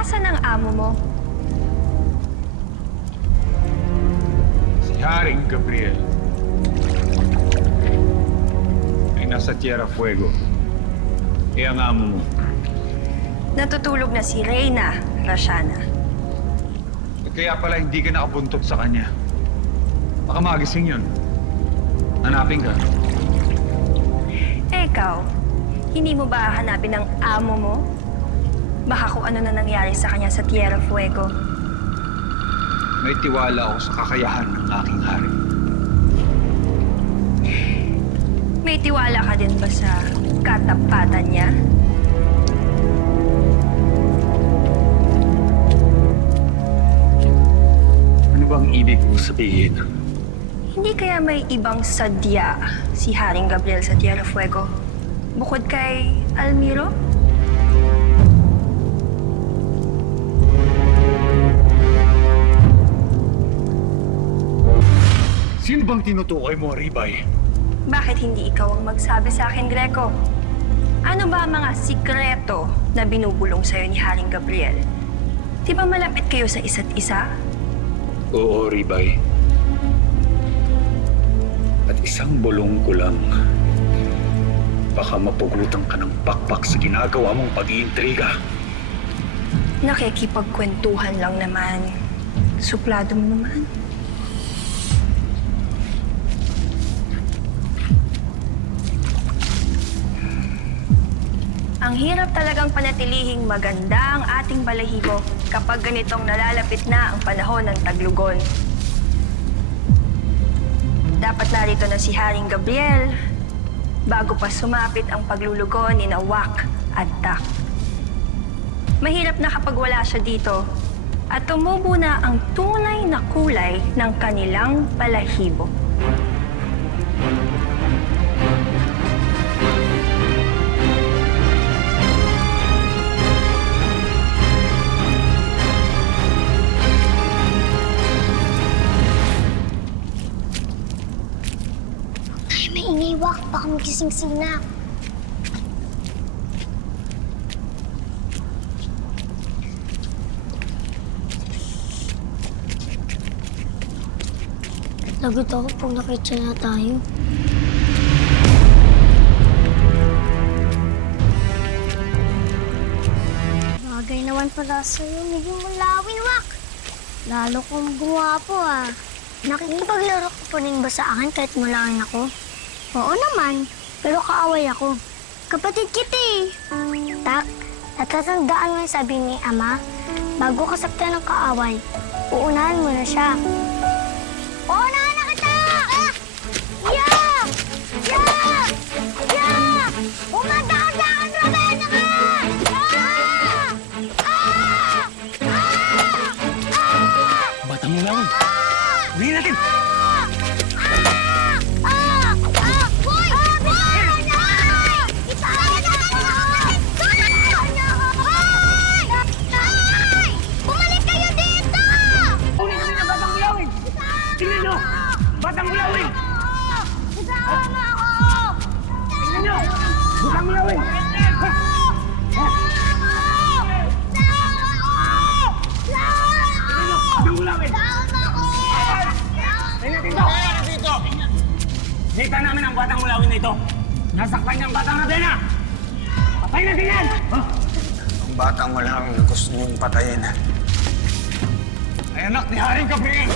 Nasaan ang amo mo? Si Haring Gabriel ay nasa Tierra Fuego. Eh, ang amo mo. Natutulog na si Reyna Rashana. At kaya pala hindi ka nakabuntot sa kanya. Baka magising yun. Hanapin ka. Eh, ikaw, hindi mo ba hanapin ang amo mo? Baka kung ano na nangyari sa kanya sa Tierra Fuego. May tiwala ako sa kakayahan ng aking hari. May tiwala ka din ba sa katapatan niya? Ano bang ibig mong sabihin? Hindi kaya may ibang sadya si Haring Gabriel sa Tierra Fuego? Bukod kay Almiro? Sino bang tinutukoy mo, Ribay? Bakit hindi ikaw ang magsabi sa akin, Greco? Ano ba ang mga sikreto na binubulong sa'yo ni Haring Gabriel? Di ba malapit kayo sa isa't isa? Oo, Ribay. At isang bulong ko lang. Baka mapugutan ka ng pakpak sa ginagawa mong pag-iintriga. Nakikipagkwentuhan lang naman. Suplado mo naman. Ang hirap talagang panatilihing maganda ang ating balahibo kapag ganitong nalalapit na ang panahon ng taglugon. Dapat narito na si Haring Gabriel bago pa sumapit ang paglulugon ni Wak at Tak. Mahirap na kapag wala siya dito at tumubo na ang tunay na kulay ng kanilang balahibo. May ingay, Wak. Baka magising sina. Lagot ako pag nakita na tayo. Bagay naman pala sa'yo. Medyo malawin, Wak. Lalo kong guwapo, ah. Nakikipaglaro ka pa rin ba sa akin kahit malawin ako? Oo naman, pero kaaway ako. Kapatid kita eh. Tak, natatandaan mo yung sabi ni Ama, bago ka saktan ng kaaway, uunahan mo na siya. Uunahan na kita! Ah! Yeah! Yeah! Yeah! Umandaan-daan na kayo na ka! Ah! Ah! Ah! Batang mo lang! Ulihin natin! Batang mulawin! Isama ako! Tingnan nyo! Batang mulawin! Batang mulawin! Tingnan dito! Dito! Kita namin ang batang mulawin na ito. Nasaktan niya ang batang natin na! Patay natin yan! Ang batang mulawin na gusto niyong patayin. Ay anak ni Haring Gabriel!